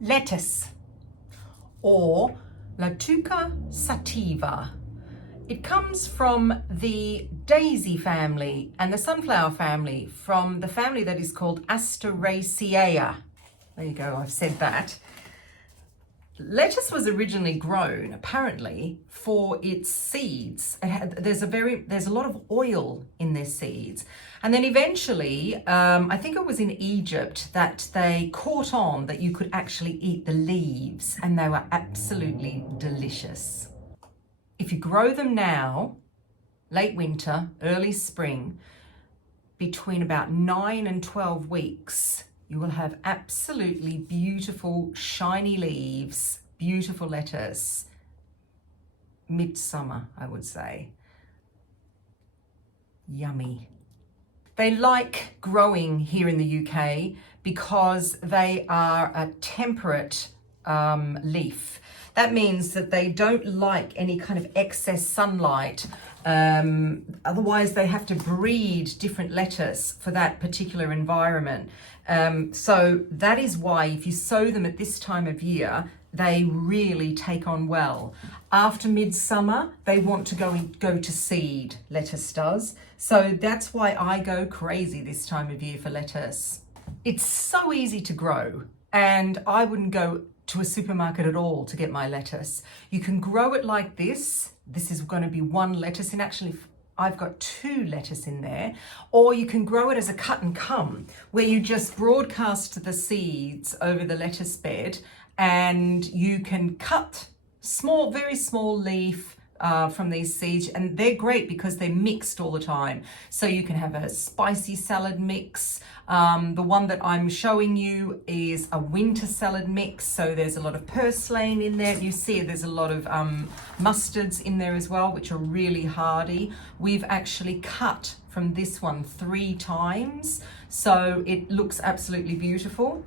lettuce, or Latuca sativa. It comes from the daisy family and the sunflower family, from the family that is called Asteraceae. There you go, I've said that. Lettuce was originally grown, apparently, for its seeds. There's a lot of oil in their seeds. And then eventually, I think it was in Egypt, that they caught on that you could actually eat the leaves, and they were absolutely delicious. If you grow them now, late winter, early spring, between about 9 and 12 weeks, you will have absolutely beautiful, shiny leaves, beautiful lettuce. Midsummer, I would say. Yummy. They like growing here in the UK because they are a temperate leaf. That means that they don't like any kind of excess sunlight. Otherwise, they have to breed different lettuce for that particular environment. So that is why if you sow them at this time of year, they really take on well. After midsummer, they want to go to seed, lettuce does. So that's why I go crazy this time of year for lettuce. It's so easy to grow, and I wouldn't go to a supermarket at all to get my lettuce. You can grow it like this. This is going to be one lettuce, and actually I've got 2 lettuce in there. Or you can grow it as a cut and come, where you just broadcast the seeds over the lettuce bed, and you can cut small, very small leaf from these seeds, and they're great because they're mixed all the time. So you can have a spicy salad mix. The one that I'm showing you is a winter salad mix, so there's a lot of purslane in there. You see there's a lot of mustards in there as well, which are really hardy. We've actually cut from this one 3 times, so it looks absolutely beautiful.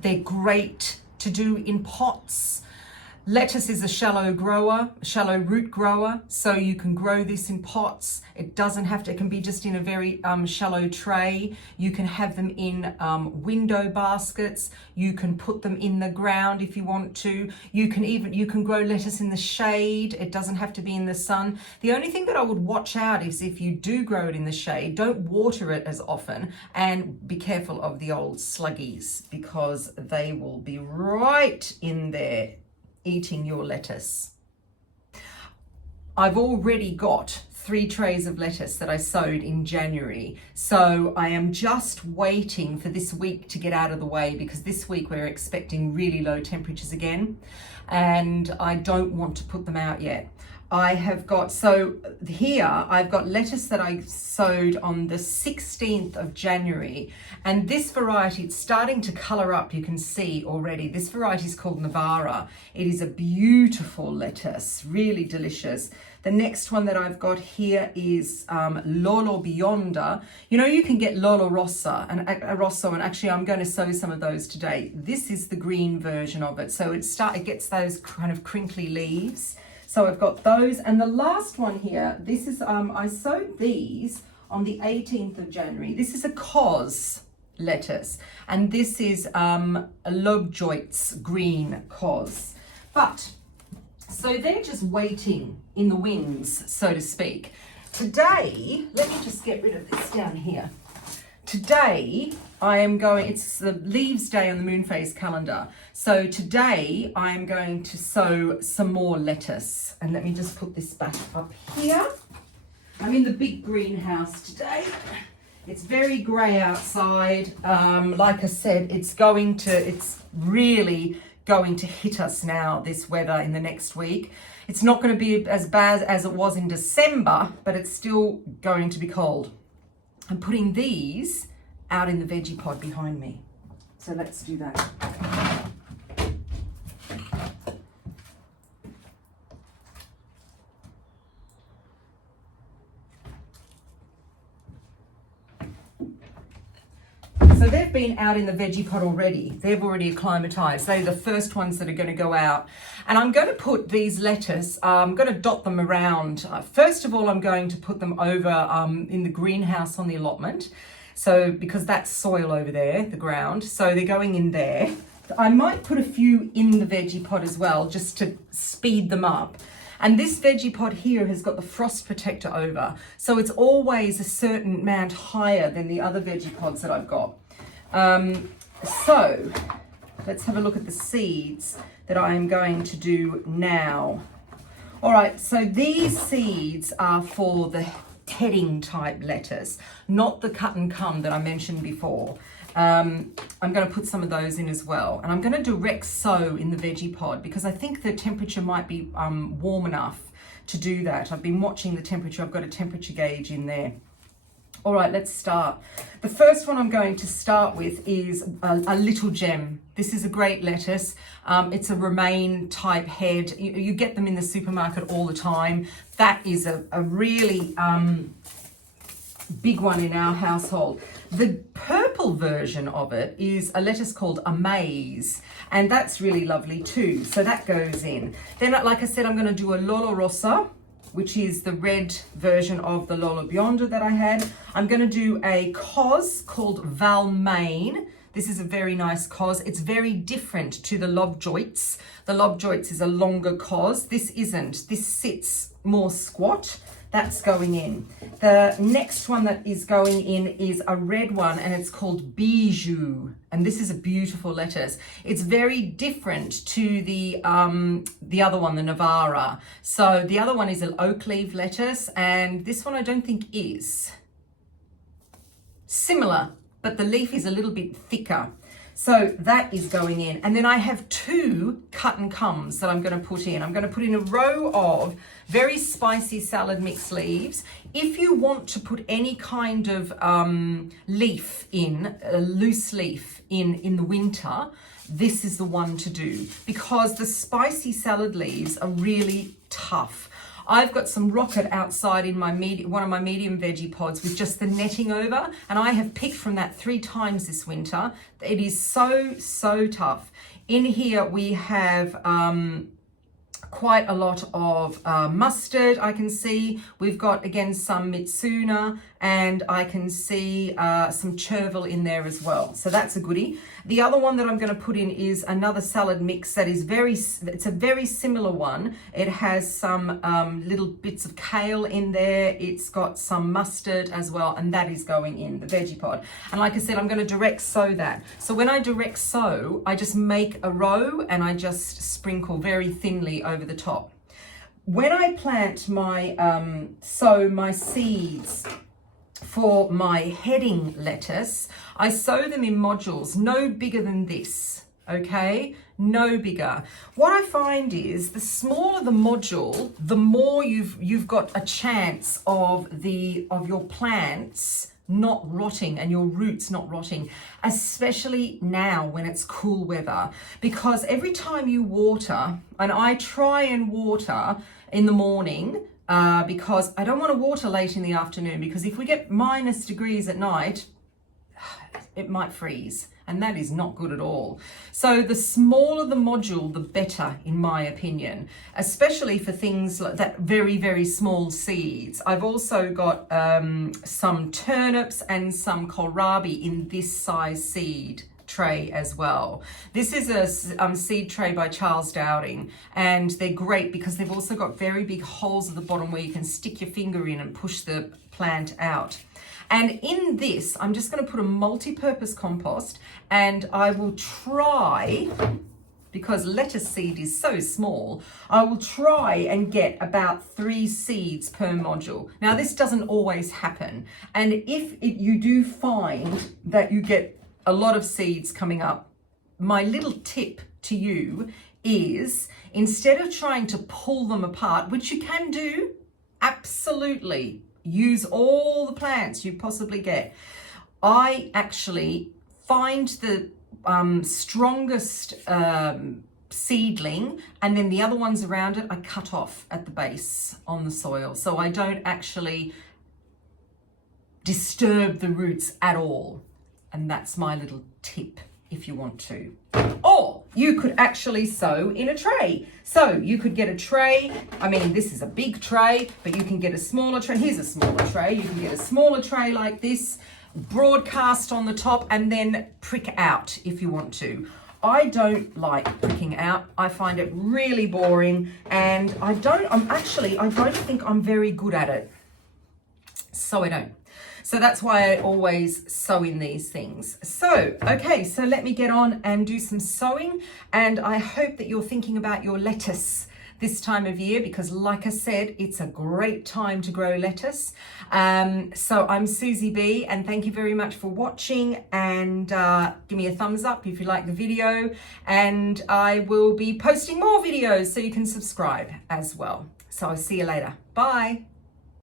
They're great to do in pots. Lettuce is a shallow root grower, so you can grow this in pots. It doesn't have to, it can be just in a very shallow tray. You can have them in window baskets. You can put them in the ground if you want to. You can grow lettuce in the shade. It doesn't have to be in the sun. The only thing that I would watch out is if you do grow it in the shade, don't water it as often, and be careful of the old sluggies, because they will be right in there eating your lettuce. I've already got 3 trays of lettuce that I sowed in January. So I am just waiting for this week to get out of the way, because this week we're expecting really low temperatures again, and I don't want to put them out yet. So here I've got lettuce that I sowed on the 16th of January, and this variety, it's starting to colour up, you can see already. This variety is called Navara. It is a beautiful lettuce, really delicious. The next one that I've got here is Lolo Bionda. You know, you can get Lolo Rosso, and actually I'm going to sow some of those today. This is the green version of it. So it gets those kind of crinkly leaves. So I've got those, and the last one here, this is, I sowed these on the 18th of January. This is a cos lettuce, and this is a Lobjoit's green cos. But, so they're just waiting in the wings, so to speak. Today, let me just get rid of this down here. Today, it's the leaves day on the moon phase calendar. So today I am going to sow some more lettuce. And let me just put this back up here. I'm in the big greenhouse today. It's very grey outside. Like I said, it's really going to hit us now, this weather, in the next week. It's not going to be as bad as it was in December, but it's still going to be cold. I'm putting these out in the veggie pod behind me. So let's do that. So they've been out in the veggie pot already. They've already acclimatized. They're the first ones that are going to go out. And I'm going to put these lettuce, I'm going to dot them around. First of all, I'm going to put them over in the greenhouse on the allotment. So because that's soil over there, the ground, so they're going in there. I might put a few in the veggie pot as well, just to speed them up. And this veggie pot here has got the frost protector over, so it's always a certain amount higher than the other veggie pods that I've got. So let's have a look at the seeds that I am going to do now. All right, so these seeds are for the heading type lettuce, not the cut and come that I mentioned before. I'm going to put some of those in as well, and I'm going to direct sow in the veggie pod because I think the temperature might be warm enough to do that. I've been watching the temperature. I've got a temperature gauge in there. All right, let's start. The first one I'm going to start with is a little gem. This is a great lettuce. It's a romaine type head. You get them in the supermarket all the time. That is a really big one in our household. The purple version of it is a lettuce called Amaze, and that's really lovely too. So that goes in. Then, like I said, I'm going to do a Lolo Rossa, which is the red version of the Lolo Bionda that I had. I'm going to do a cos called Valmain. This is a very nice cos. It's very different to the Lobjoits. The Lobjoits is a longer cos. This isn't. This sits more squat. That's going in. The next one that is going in is a red one, and it's called Bijou. And this is a beautiful lettuce. It's very different to the other one, the Navara. So the other one is an oak leaf lettuce, and this one I don't think is. Similar, but the leaf is a little bit thicker. So that is going in. And then I have two cut and comes that I'm going to put in. I'm going to put in a row of very spicy salad mix leaves. If you want to put any kind of leaf in, a loose leaf in the winter, this is the one to do because the spicy salad leaves are really tough. I've got some rocket outside in my one of my medium veggie pods with just the netting over, and I have picked from that 3 times this winter. It is so tough. In here we have quite a lot of mustard. I can see we've got again some Mitsuna, and I can see some chervil in there as well. So that's a goodie. The other one that I'm going to put in is another salad mix that is it's a very similar one. It has some little bits of kale in there. It's got some mustard as well, and that is going in the veggie pod. And like I said, I'm going to direct sow that. So when I direct sow, I just make a row and I just sprinkle very thinly over the top. When I plant my sow my seeds for my heading lettuce, I sow them in modules no bigger than this, okay? No bigger. What I find is the smaller the module, the more you've got a chance of your plants not rotting and your roots not rotting, especially now when it's cool weather. Because every time you water, and I try and water in the morning, because I don't want to water late in the afternoon, because if we get minus degrees at night, it might freeze, and that is not good at all. So the smaller the module, the better, in my opinion, especially for things like that, very small seeds. I've also got some turnips and some kohlrabi in this size seed tray as well. This is a seed tray by Charles Dowding, and they're great because they've also got very big holes at the bottom where you can stick your finger in and push the plant out. And in this, I'm just going to put a multi-purpose compost, and I will try, because lettuce seed is so small, I will try and get about 3 seeds per module. Now, this doesn't always happen, and if you do find that you get a lot of seeds coming up, my little tip to you is, instead of trying to pull them apart, which you can do, absolutely, use all the plants you possibly get. I actually find the strongest seedling, and then the other ones around it I cut off at the base on the soil, so I don't actually disturb the roots at all. And that's my little tip if you want to. Or you could actually sow in a tray. So you could get a tray. I mean, this is a big tray, but you can get a smaller tray. Here's a smaller tray. You can get a smaller tray like this. broadcast on the top and then prick out if you want to. I don't like pricking out. I find it really boring, and I don't think I'm very good at it. So I don't. So that's why I always sew in these things. So, okay, so let me get on and do some sewing, and I hope that you're thinking about your lettuce this time of year, because like I said, it's a great time to grow lettuce. So I'm Susie B, and thank you very much for watching, and give me a thumbs up if you like the video, and I will be posting more videos so you can subscribe as well. So I'll see you later. Bye.